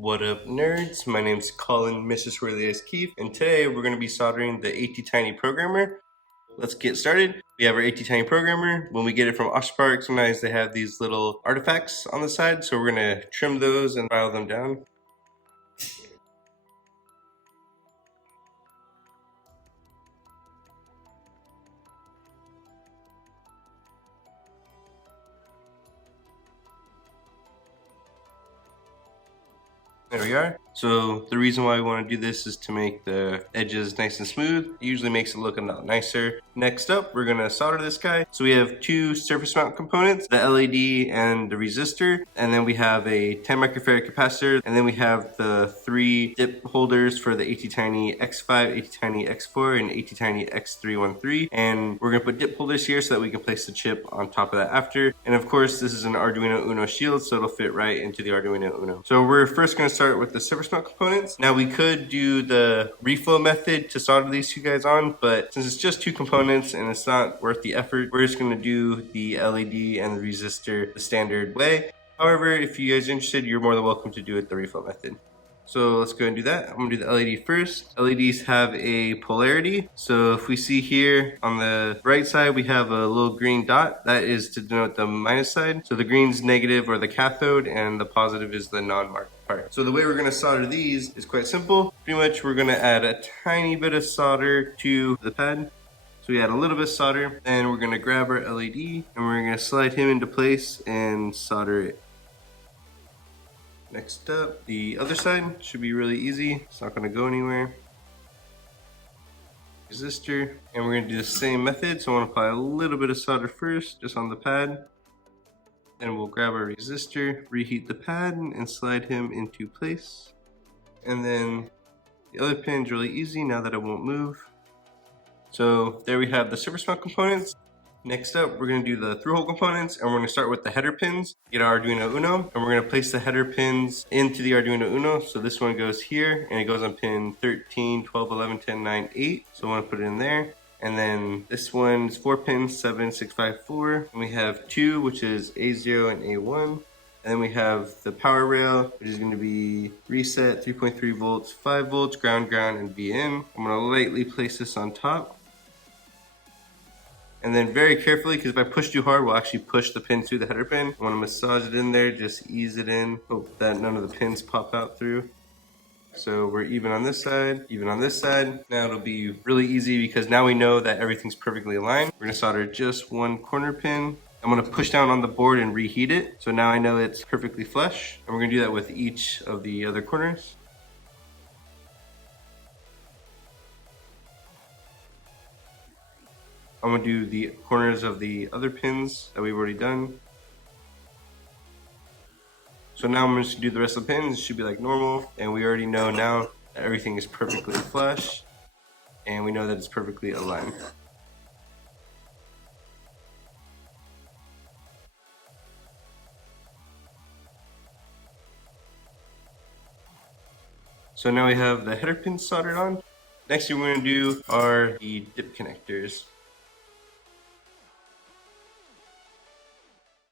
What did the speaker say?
What up, nerds? My name's Colin Mrs. Worthy Keefe, and today we're going to be soldering the ATtiny programmer. Let's get started. We have our ATtiny programmer. When we get it from Oshpark, sometimes they have these little artifacts on the side, so we're going to trim those and file them down. There we are. So the reason why we want to do this is to make the edges nice and smooth. It usually makes it look a lot nicer. Next up, we're going to solder this guy. So we have two surface mount components, the LED and the resistor. And then we have a 10 microfarad capacitor. And then we have the 3 dip holders for the ATtiny X5, ATtiny X4, and ATtiny X313. And we're going to put dip holders here so that we can place the chip on top of that after. And of course, this is an Arduino Uno shield, so it'll fit right into the Arduino Uno. So we're first going to start with the surface mount components. Now we could do the reflow method to solder these two guys on, but since it's just 2 components and it's not worth the effort, we're just going to do the LED and the resistor the standard way. However, if you guys are interested, you're more than welcome to do it the reflow method. So let's go and do that. I'm going to do the LED first. LEDs have a polarity. So if we see here on the right side, we have a little green dot. That is to denote the minus side. So the green's negative or the cathode, and the positive is the non-marked part. So the way we're going to solder these is quite simple. Pretty much we're going to add a tiny bit of solder to the pad. So we add a little bit of solder, and we're going to grab our LED, and we're going to slide him into place and solder it. Next up, the other side should be really easy. It's not going to go anywhere. Resistor, and we're going to do the same method. So I want to apply a little bit of solder first, just on the pad. Then we'll grab our resistor, reheat the pad, and slide him into place. And then the other pin's really easy now that it won't move. So there we have the surface mount components. Next up, we're going to do the through-hole components, and we're going to start with the header pins. Get our Arduino Uno, and we're going to place the header pins into the Arduino Uno. So this one goes here, and it goes on pin 13, 12, 11, 10, 9, 8. So I want to put it in there. And then this one's 4 pins, 7, 6, 5, 4. And we have 2, which is A0 and A1. And then we have the power rail, which is going to be reset, 3.3 volts, 5 volts, ground, and VN. I'm going to lightly place this on top. And then very carefully, because if I push too hard, we'll actually push the pin through the header pin. I want to massage it in there, just ease it in. Hope that none of the pins pop out through. So we're even on this side, even on this side. Now it'll be really easy because now we know that everything's perfectly aligned. We're going to solder just one corner pin. I'm going to push down on the board and reheat it. So now I know it's perfectly flush. And we're going to do that with each of the other corners. I'm going to do the corners of the other pins that we've already done. So now I'm just going to do the rest of the pins. It should be like normal. And we already know now that everything is perfectly flush. And we know that it's perfectly aligned. So now we have the header pins soldered on. Next thing we're going to do are the dip connectors.